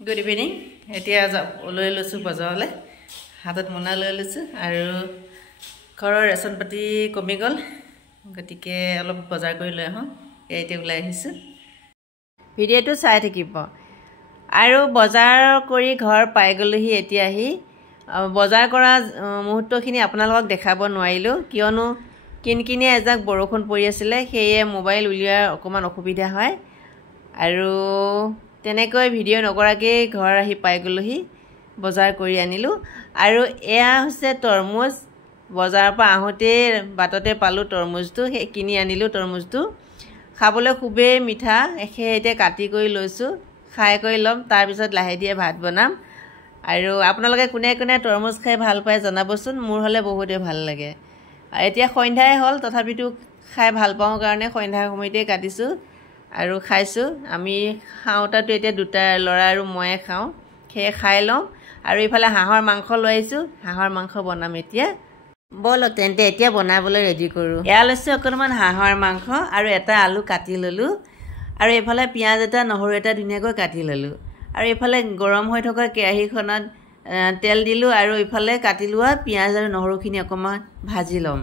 Good evening. এতিয়া লৈ লৈছো বজাৰলে হাতত মোনা লৈ লৈছো আৰু ঘৰৰ ৰেচন পাতি কমি গল গতিকে অলপ বজাৰ কৰি লৈ আহো এইতে ওলাই আহিছো ভিডিঅটো চাই থাকিব আৰু বজাৰ কৰি ঘৰ পাই গলহি এতিয়া আহি বজাৰ কৰা মুহূৰ্তখিনি আপোনালোকক দেখাব নোৱাৰিলো কিয়নো কিনকিনে এজাক বৰষুণ পৰি আছিল সেয়ে মোবাইল উলিয়াৰ অকমান অসুবিধা হয় আৰু তেনেকৈ ভিডিঅ নকৰাকে ঘৰ আহি পাই গলহি বজাৰ কৰি আনিলো আৰু এয়া হৈছে তৰমুজ বজাৰৰ পৰা আহোতে বাটতে পালো তৰমুজটো কিনি আনিলো তৰমুজটো খাবলৈ খুবেই মিঠা এখেতে কাটি কৰি লৈছো খাই কৰি লম তাৰ পিছত লাহে দিয়ে ভাত বনাম আৰু আপোনালোকে কোনে কোনে তৰমুজ খাই ভাল পায় জনাবচোন মোৰ হলে বহুতে ভাল লাগে এতিয়া সন্ধ্যাই হল তথাপিতো খাই ভাল পাওঁ কাৰণে সন্ধ্যাৰ সময়তে কাটিছো আৰু খাইছো আমি খাওঁতাটো এতিয়া দুটা লৰা আৰু মই খাওঁ খে খাই লম আৰু ইফালে হাঁহৰ মাংস লৈ আইছো হাঁহৰ মাংস বনাম এতিয়া বল তেন্তে এতিয়া বনাবলৈ ৰেডি কৰো এয়া লৈছো অকণমান হাঁহৰ মাংস আৰু এটা আলু কাটি ললো আৰু ইফালে পিয়াজ এটা নহৰু এটা ধুনীয়াকৈ কাটি ললো আৰু ইফালে গৰম হৈ থকা কেৰাহীখনত তেল দিলো আৰু ইফালে কাটি লোৱা পিয়াজ আৰু নহৰুখিনি অকণমান ভাজি লম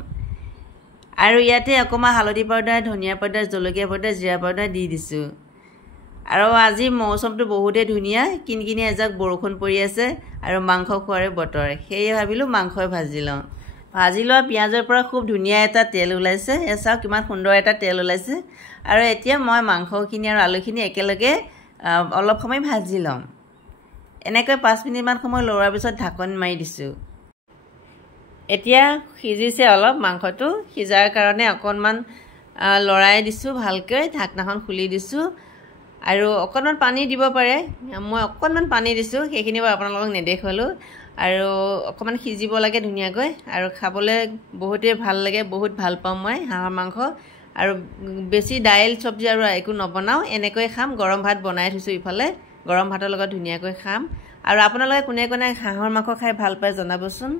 আৰু ইয়াতে অকণমান হালধি পাউডাৰ ধনিয়া পাউডাৰ জলকীয়া পাউডাৰ জিৰা পাউডাৰ দি দিছো আৰু আজি মৌসুমটো বহুতে ধুনীয়া কিনকিনি এজাক বৰষুণ পৰি আছে আৰু মাংস খোৱাৰে বতৰ সেয়ে ভাবিলো মাংসই ভাজি লওঁ ভাজি লোৱা পিয়াজৰ পৰা খুব ধুনীয়া এটা তেল ওলাইছে এসা কিমান সুন্দৰ এটা তেল ওলাইছে আৰু এতিয়া মই মাংসখিনি আৰু আলুখিনি একেলগে অলপ সময় ভাজি লম এনেকৈ 5 মিনিট মান সময় লৰাৰ পিছত ঢাকন মাৰি দিছো এতিয়া সিজিছে অলপ মাংসটো সিজাৰ কাৰণে অকণমান লৰাই দিছো ভালকৈ ঢাকনাখন খুলি দিছো আৰু অকণমান পানী দিব পাৰে মই অকণমান পানী দিছো সেইখিনি আপোনালোকক নেদেখালো আৰু অকণমান সিজিব লাগে ধুনীয়াকৈ আৰু খাবলৈ বহুতে ভাল লাগে বহুত ভাল পাওঁ মই হাঁহৰ মাংস আৰু বেছি দাইল সবজি আৰু একো নবনাও এনেকৈ খাম গৰম ভাত বনাই থৈছো ইফালে গৰম ভাতৰ লগত ধুনীয়াকৈ খাম আৰু আপোনালোকে কোনে কোনে হাঁহৰ মাংস খাই ভাল পায় জনাবচোন